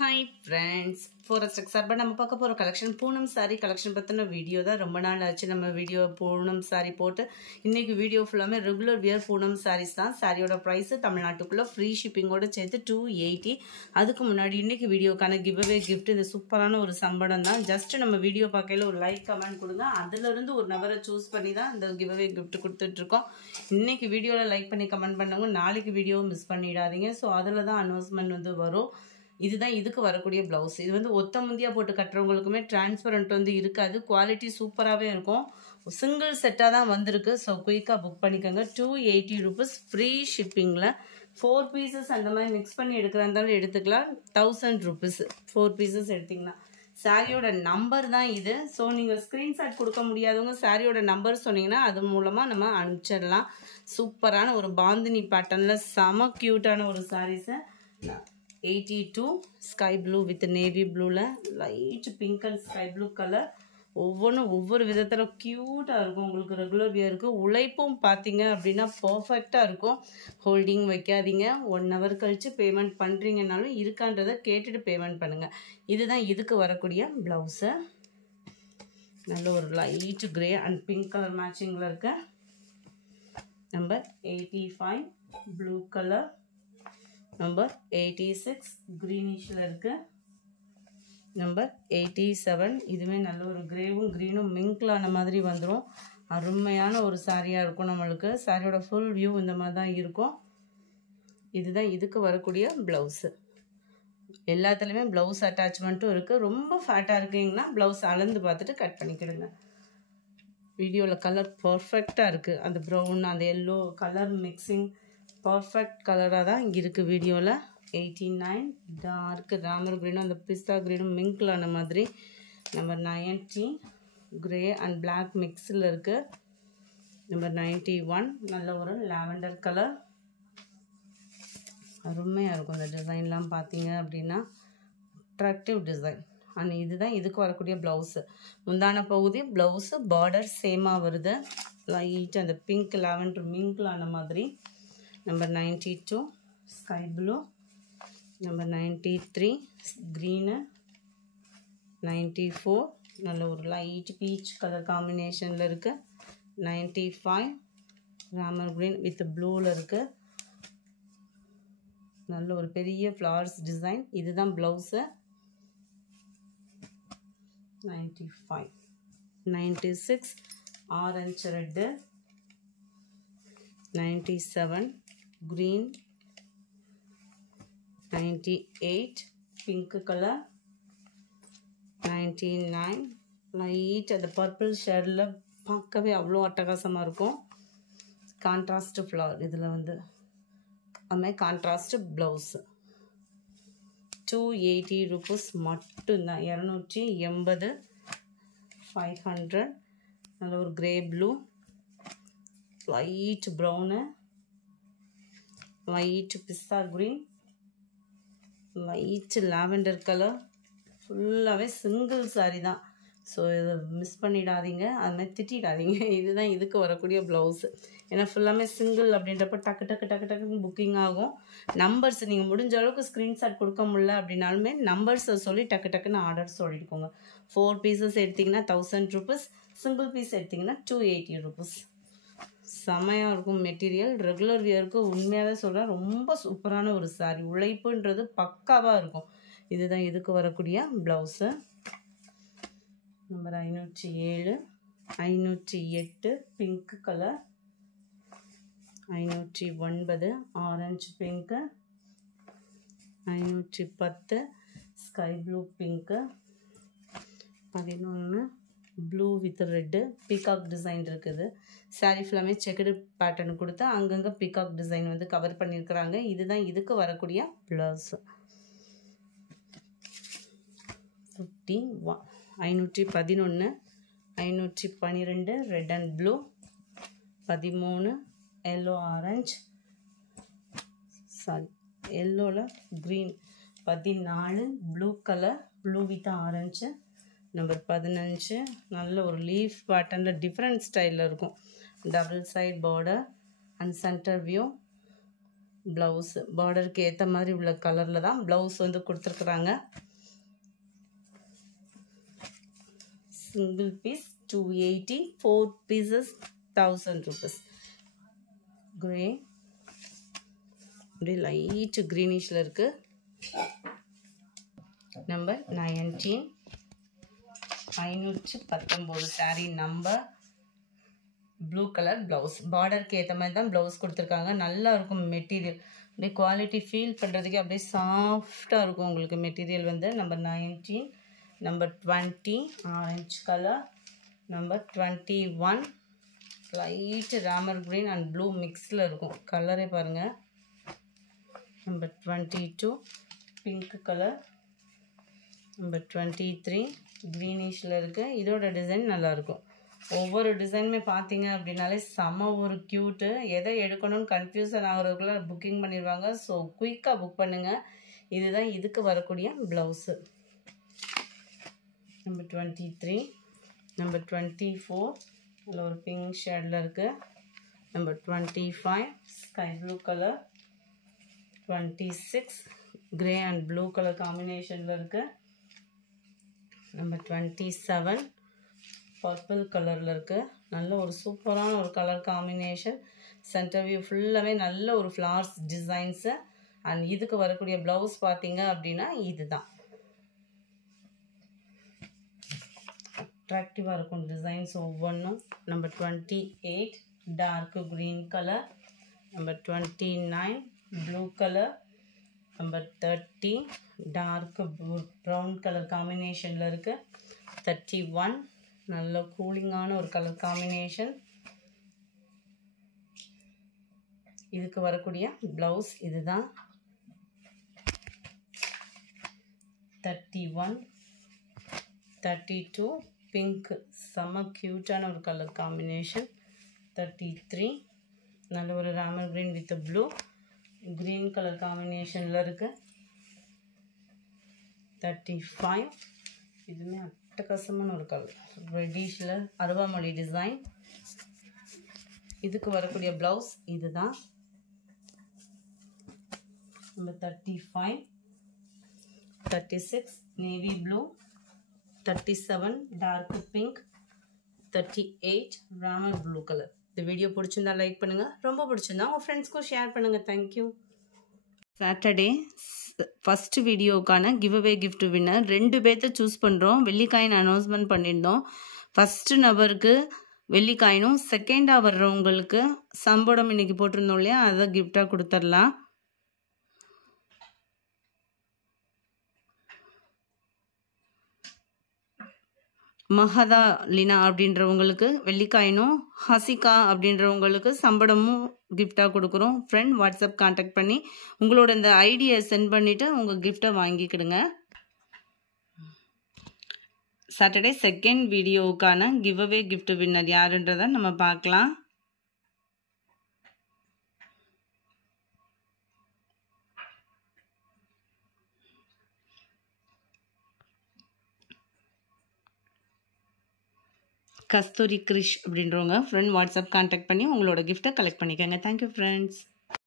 Hi friends, Forest Sarba நம்ம பார்க்க போற கலெக்ஷன் பூனம் saree கலெக்ஷன் பத்தின வீடியோ தான். ரொம்ப நாள் ஆச்சு நம்ம வீடியோ பூனம் saree போட்டு. இன்னைக்கு வீடியோ ஃபுல்லாமே ரெகுலர் வியர் பூனம் sarees தான். சாரியோட பிரைஸ் தமிழ்நாட்டுக்குள்ள ஃப்ரீ ஷிப்பிங்கோட சேர்த்து 280. அதுக்கு முன்னாடி இன்னைக்கு வீடியோக்கான giveaway gift இந்த சூப்பரான ஒரு சம்படம் தான். ஜஸ்ட் நம்ம வீடியோ பார்க்கையில ஒரு லைக் கமெண்ட் கொடுங்க. அதுல இருந்து ஒரு நபரை சூஸ் பண்ணி தான் இந்த giveaway gift கொடுத்துட்டு இருக்கோம். இன்னைக்கு வீடியோல லைக் பண்ணி கமெண்ட் பண்ணவங்க நாளைக்கு வீடியோ மிஸ் பண்ணிடாதீங்க. சோ அதுல தான் அனௌன்ஸ்மென்ட் வந்து வரும். இதுதான் இதுக்கு வரக்கூடிய பிளவுஸ். இது வந்து ஒத்த முந்தியா போட்டு கட்டுறவங்களுக்குமே டிரான்ஸ்பரண்ட் வந்து இருக்காது. குவாலிட்டி சூப்பராகவே இருக்கும். சிங்கிள் செட்டாக தான் வந்திருக்கு. ஸோ குயிக்காக புக் பண்ணிக்கோங்க. 280 rupees ஃப்ரீ ஷிப்பிங்கில் 4 pieces அந்த மாதிரி மிக்ஸ் பண்ணி எடுக்கிறதாலும் எடுத்துக்கலாம். 1000 rupees 4 pieces எடுத்திங்கன்னா. சாரியோட நம்பர் தான் இது. ஸோ நீங்கள் ஸ்க்ரீன்ஷாட் கொடுக்க முடியாதவங்க சாரியோட நம்பர் சொன்னீங்கன்னா அது மூலமாக நம்ம அனுப்பிச்சிடலாம். சூப்பரான ஒரு பாந்தினி பேட்டர்னில் செம க்யூட்டான ஒரு சாரீஸை 82 ஸ்கை ப்ளூ வித் நேவி ப்ளூவில் light pink and sky blue colour. ஒவ்வொன்றும் ஒவ்வொரு விதத்தில் க்யூட்டாக இருக்கும். உங்களுக்கு ரெகுலர் வியருக்கு உழைப்பும் பார்த்தீங்க அப்படின்னா பர்ஃபெக்டாக இருக்கும். ஹோல்டிங் வைக்காதீங்க. 1 hour கழித்து பேமெண்ட் பண்ணுறீங்கனாலும் இருக்கான்றதை கேட்டுட்டு பேமெண்ட் பண்ணுங்கள். இதுதான் இதுக்கு வரக்கூடிய ப்ளவுஸு. நல்ல ஒரு light grey and pink colour மேட்சிங்கில் இருக்க. Number 85 blue colour. நம்பர் 86 கிரீனிஷில் இருக்கு. நம்பர் 87 இதுவே நல்ல ஒரு கிரேவும் க்ரீனும் மிங்க்லான மாதிரி வந்துடும். அருமையான ஒரு சாரியாக இருக்கும். நம்மளுக்கு சாரியோட ஃபுல் வியூ இந்த மாதிரி தான் இருக்கும். இதுதான் இதுக்கு வரக்கூடிய ப்ளவுஸு. எல்லாத்துலேயுமே ப்ளவுஸ் அட்டாச்மெண்ட்டும் இருக்குது. ரொம்ப ஃபேட்டாக இருக்கீங்கன்னா ப்ளவுஸ் அளந்து பார்த்துட்டு கட் பண்ணிக்கிடுங்க. வீடியோவில் கலர் பர்ஃபெக்டாக இருக்குது. அந்த ப்ரௌன் அந்த எல்லோ கலர் மிக்சிங் பர்ஃபெக்ட் கலராக தான் இங்கே இருக்குது வீடியோவில். 89 டார்க் ராமர் க்ரீனும் அந்த பிஸ்தா க்ரீனும் மிங்க்லான மாதிரி. நம்பர் 90 கிரே அண்ட் பிளாக் மிக்ஸில் இருக்குது. நம்பர் 91 நல்ல ஒரு லாவெண்டர் கலர். அருமையாக இருக்கும் இந்த டிசைன்லாம் பார்த்தீங்க அப்படின்னா. Attractive design. அண்ட் இதுதான் இதுக்கு வரக்கூடிய ப்ளவுஸு. முந்தான பகுதி ப்ளவுஸு பார்டர் சேமாக வருது. லைட் அந்த பிங்க் லாவெண்டர் மிங்க்லான மாதிரி. Number 92 sky blue. Number 93 green. 94 நல்ல ஒரு லைட் பீச் கலர் காம்பினேஷனில் இருக்குது. 95 ராமர் க்ரீன் வித் ப்ளூவில் இருக்குது. நல்ல ஒரு பெரிய ஃப்ளவர்ஸ் டிசைன். இதுதான் blouse. 95 96 orange red. 97 green. 98 pink color. 99 light அந்த பர்பிள் ஷேடில் பார்க்கவே அவ்வளோ அட்டகாசமாக இருக்கும். கான்ட்ராஸ்ட் ஃப்ளவர் இதில் வந்து அதுமாதிரி கான்ட்ராஸ்ட் ப்ளவுஸு. 280 rupees மட்டும்தான். 280 500. நல்ல ஒரு grey blue, light brown, light pista green, light lavender colour. ஃபுல்லாகவே சிங்கிள் சாரி தான். ஸோ இதை மிஸ் பண்ணிடாதீங்க. அதுமாதிரி திட்டிடாதீங்க. இதுதான் இதுக்கு வரக்கூடிய ப்ளவுஸு. ஏன்னா ஃபுல்லாமே சிங்கிள் அப்படின்றப்ப டக்கு டக்கு டக்கு டக்குன்னு புக்கிங் ஆகும். நம்பர்ஸ் நீங்கள் முடிஞ்ச அளவுக்கு ஸ்க்ரீன்ஷாட் கொடுக்க முடியல அப்படின்னாலுமே நம்பர்ஸை சொல்லி டக்கு டக்குன்னு ஆர்டர் சொல்லிட்டுக்கோங்க. 4 pieces எடுத்திங்கன்னா 1000 rupees. சிங்கிள் பீஸ் எடுத்திங்கன்னா 280 rupees. செமையாக இருக்கும் மெட்டீரியல். ரெகுலர் வியருக்கு உண்மையாகவே சொல்கிறேன் ரொம்ப சூப்பரான ஒரு சாரி. உழைப்புன்றது பக்காவாக இருக்கும். இதுதான் இதுக்கு வரக்கூடிய blouse. Number 507 508 pink colour. 509 orange pink. 510 sky blue pink. 11 blue with red peacock design இருக்குது. சாரீ ஃபுல்லாமே செக்குடு பேட்டர்ன் கொடுத்து அங்கங்கே பீகாக் டிசைன் வந்து கவர் பண்ணியிருக்கிறாங்க. இதுதான் இதுக்கு வரக்கூடிய blouse. 51 511 512 red and blue. 13 yellow orange sari எல்லோவில் green. 14 blue colour blue with orange. Number 15 நல்ல ஒரு லீஃப் பேட்டர்னில் டிஃப்ரெண்ட் ஸ்டைலில் இருக்கும். Double side border and centre view. Blouse பார்டருக்கு ஏற்ற மாதிரி உள்ள கலரில் தான் ப்ளவுஸ் வந்து கொடுத்துருக்குறாங்க. Single piece 280, 4 pieces 1000 rupees. Grey அப்படியே லைட் க்ரீனிஷில் இருக்குது. Number 19, 519 sari number. Blue colour blouse பார்டருக்கு ஏற்ற மாதிரி தான் ப்ளவுஸ் கொடுத்துருக்காங்க. நல்லா இருக்கும் மெட்டீரியல், அப்படியே குவாலிட்டி ஃபீல் பண்ணுறதுக்கே அப்படியே சாஃப்டாக இருக்கும் உங்களுக்கு மெட்டீரியல் வந்து. Number 19, number 20 orange colour. Number 21 light Ramar green and blue மிக்ஸில் இருக்கும், கலரே பாருங்கள். Number 22 pink colour. நம்பர் 23 க்ரீனிஷில் இருக்குது. இதோட டிசைன் நல்லாயிருக்கும். ஒவ்வொரு டிசைனுமே பார்த்தீங்க அப்படின்னாலே செம்ம ஒரு க்யூட்டு. எதை எடுக்கணும்னு கன்ஃபியூஷன் ஆகிறதுக்குள்ள புக்கிங் பண்ணிடுவாங்க. ஸோ குயிக்காக புக் பண்ணுங்கள். இதுதான் இதுக்கு வரக்கூடிய ப்ளவுஸு. நம்பர் 23, நம்பர் 24 இதில் ஒரு பிங்க் ஷேடில் இருக்குது. Number 25 sky blue colour. 26 grey and blue colour காம்பினேஷனில் இருக்குது. நம்பர் 27 பர்பிள் கலரில் இருக்குது. நல்ல ஒரு சூப்பரான ஒரு கலர் காம்பினேஷன். சென்டர் வியூ ஃபுல்லாகவே நல்ல ஒரு ஃப்ளார்ஸ் டிசைன்ஸு. அண்ட் இதுக்கு வரக்கூடிய ப்ளவுஸ் பார்த்தீங்க அப்படின்னா இதுதான் அட்ராக்டிவாக இருக்கும் டிசைன்ஸ் ஒவ்வொன்றும். Number 28 dark green colour. Number 29 blue colour. Number 30 dark brown colour காம்பினேஷனில் இருக்குது. 31 நல்ல கூலிங்கான ஒரு கலர் காம்பினேஷன். இதுக்கு வரக்கூடிய ப்ளவுஸ் இதுதான். 31 32 பிங்க் செம்ம க்யூட்டான ஒரு கலர் காம்பினேஷன். 33 நல்ல ஒரு Ramar green with blue green colour காம்பினேஷனில் இருக்குது. 35 இதுவுமே அட்டகாசமான ஒரு கலர் ரெட்டிஷில் அருவாமொழி டிசைன். இதுக்கு வரக்கூடிய ப்ளவுஸ் இதுதான். Number 35 36 navy blue. 37 dark pink. 38 Ramar blue colour. இந்த வீடியோ பிடிச்சிருந்தா லைக் பண்ணுங்கள். ரொம்ப பிடிச்சிருந்தா உங்கள் ஃப்ரெண்ட்ஸ்க்கும் ஷேர் பண்ணுங்கள். தேங்க்யூ. சாட்டர்டே ஃபஸ்ட்டு வீடியோக்கான கிவ்அவே கிஃப்ட் வின்னர் 2 பேர்த்த சூஸ் பண்ணுறோம். வெள்ளிக்காயின் அனௌன்ஸ்மெண்ட் பண்ணியிருந்தோம். ஃபஸ்ட்டு நபருக்கு வெள்ளிக்காயினும், செகண்டாக வர்றவங்களுக்கு சம்பளம் இன்றைக்கி போட்டிருந்தோம் இல்லையா, அதை கிஃப்டாக கொடுத்துடலாம். மஹதா லினா அப்படின்றவங்களுக்கு வெள்ளிக்காயினும், ஹசிகா அப்படின்றவங்களுக்கு சம்பளமும் கிஃப்டாக கொடுக்குறோம். ஃப்ரெண்ட் வாட்ஸ்அப் கான்டாக்ட் பண்ணி உங்களோட இந்த ஐடியை சென்ட் பண்ணிவிட்டு உங்கள் கிஃப்டை வாங்கிக்கிடுங்க. சாட்டர்டே செகண்ட் வீடியோவுக்கான கிவ்அவே கிஃப்ட் வின்னர் யாருன்றதை நம்ம பார்க்கலாம். கஸ்தூரி கிரிஷ் அப்படின்றவங்க ஃப்ரெண்ட் வாட்ஸ்அப் கான்டாக்ட் பண்ணி உங்களோட கிஃப்ட்டை கலெக்ட் பண்ணிக்கோங்க. Thank you friends.